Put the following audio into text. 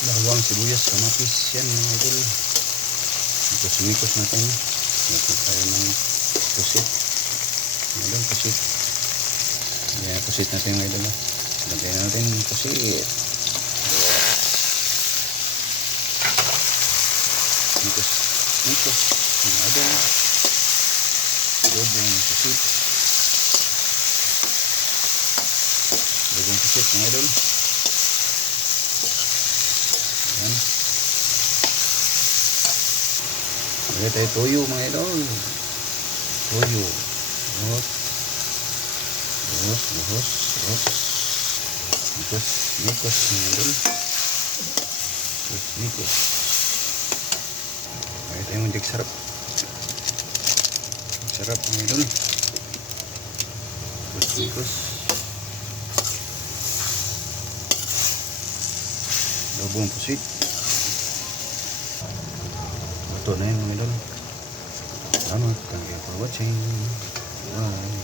Bawang, sibuyas, kamatis. Yan mga idol. Mikos-mikos natin. Ito tayo ng pusit. Mga idol, pusit. Yan, pusit natin mga idol. Lagyan natin pusit. Mikos mga idol. Adobong pusit. Adobong pusit mga idol. Yan. Lagay tayo toyo mga idol. Toyo. Buhos. Mikos mga idol. Mikos. Lagay tayo mantik sarap. Sarap mga idol. Mikos. Adobong pusit. Ito na yun mga idol. Salamat. Thank you for watching. Bye.